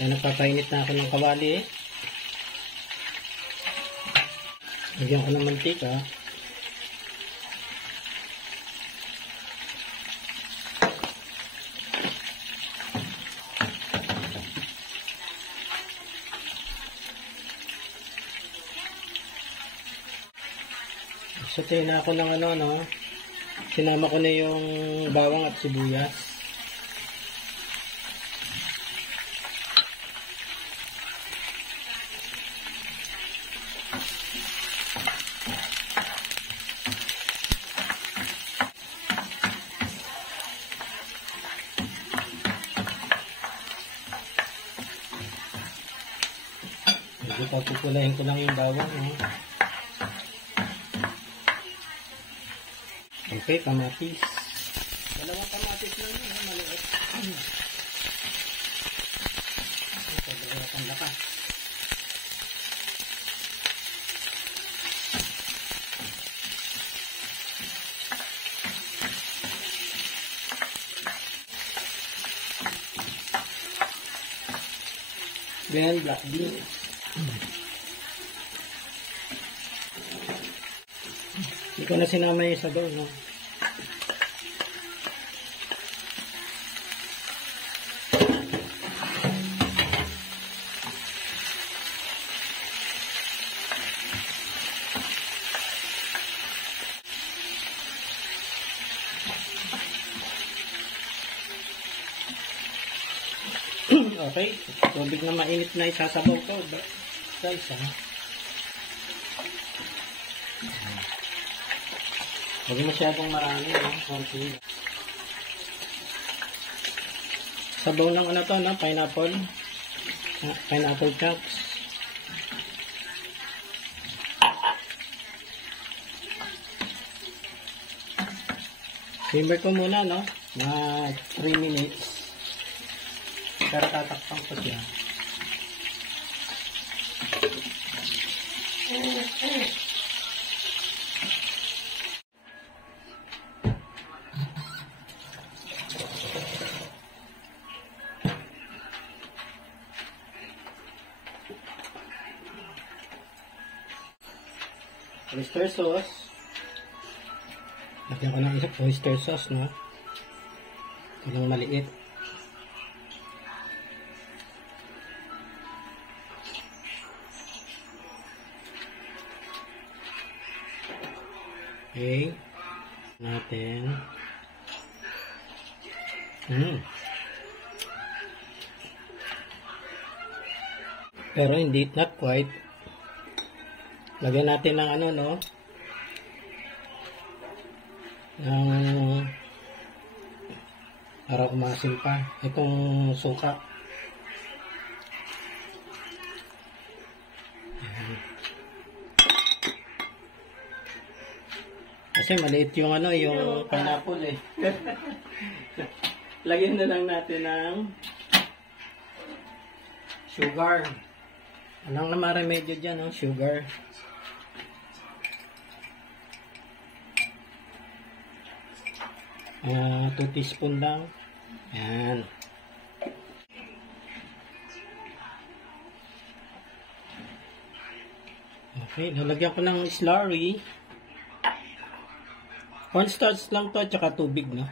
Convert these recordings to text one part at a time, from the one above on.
Ayan, nagpapainit na ako ng kawali eh. Lagyan ko ng mantika. Sasayin na ako ng ano, no? Sinama ko na yung bawang at sibuyas. Medyo papupulahin ko lang yung bawang, no? Okay, kamatis. Dalawang kamatis lang yun, maliit. Sobrang ang lakas. Then, black beans. Hindi ko na sinama yung sabaw, no? Okay, tubig na mainit na isasabaw ko. Guys, ha? Huwag masyadong marami, ha? Konti. Sabaw ng ano to, no? Pineapple. Pineapple chunks. Simmer ko muna, no? Na 3 minutes. Pero tatakpan ko siya. Oyster sauce. Lagyan ko ng isang oyster sauce, no? Ito lang maliit. Okay. Natin. Pero hindi, not quite. Lagyan natin ng ano, no? Ng para umasim pa. Itong suka. Kasi maliit yung ano, yung pineapple eh. Lagyan na lang natin ng sugar. Anong namaremedyo dyan, no? Sugar. Uh, 2 teaspoon lang. Ayan. Okay, lalagyan ko ng slurry. Cornstarch lang to at saka tubig, no?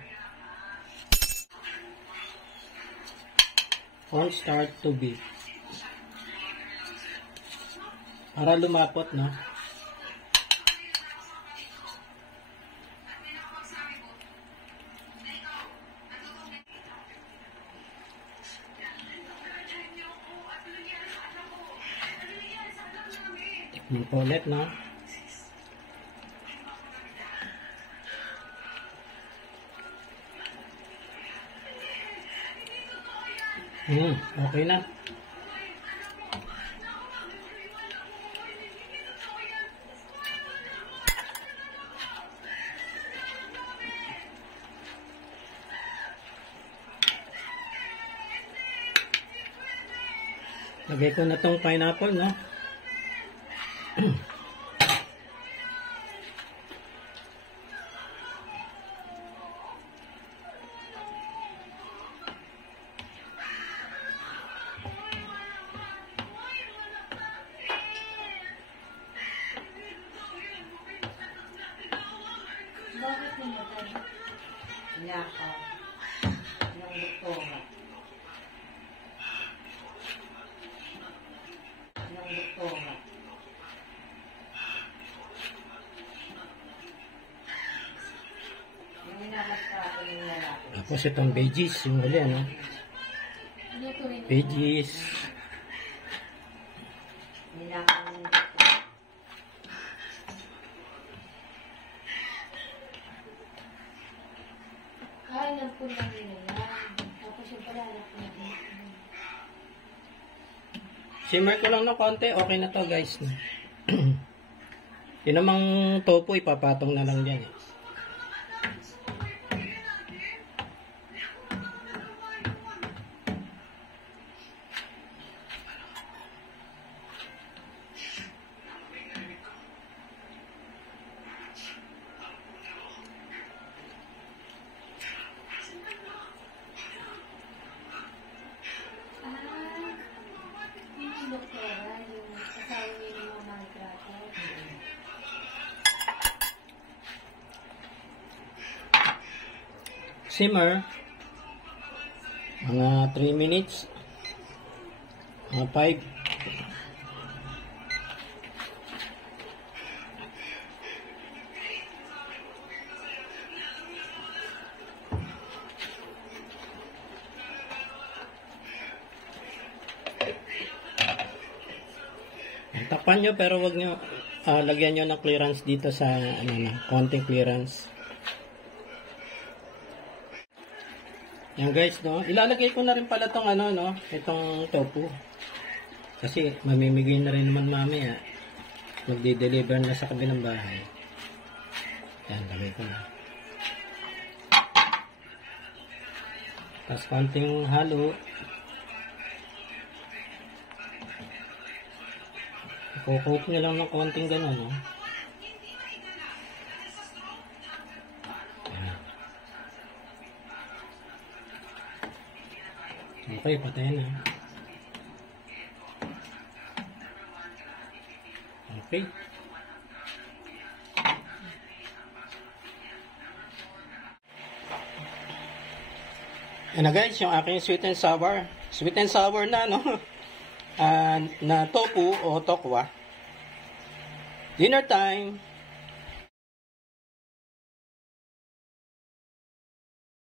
Cornstarch, tubig. Para lumapot, no? Tikman ko ulit, no? Okay na. Lagay ko na tong pineapple, no? Bakit namatay? Nakaw. Ng doktora. Ng doktora. Yung inamasarap ng lalaki. Tapos itong veggies, yung uli, ano? Ano ito rin? Veggies. Nilakaw ng doktora. Ay, nagpun lang nila yan. Tapos yung pala, nagpun lang nila. Simmer ko lang ng konti, okay na to guys. Yun namang tofu, ipapatong na lang dyan. Yung doktora, yung asawa niya yung mga maltrato. Simmer. Mga 3 minutes. Mga 5. Takpan nyo pero wag nyo lagyan nyo ng clearance dito sa ano na, konting clearance. Yan guys, no. Ilalagay ko na rin pala tong ano, no, itong tofu. Kasi mamimigay na rin naman mamaya. Magdi-deliver na sa kabilang bahay. Yan, lagay ko na. Tapos konting halo. Coat nyo lang ng konting gano'n, no? Okay, patayin na. Okay. Yan na guys, yung aking sweet and sour. Sweet and sour na, no? Na tofu o tokwa. Dinner time.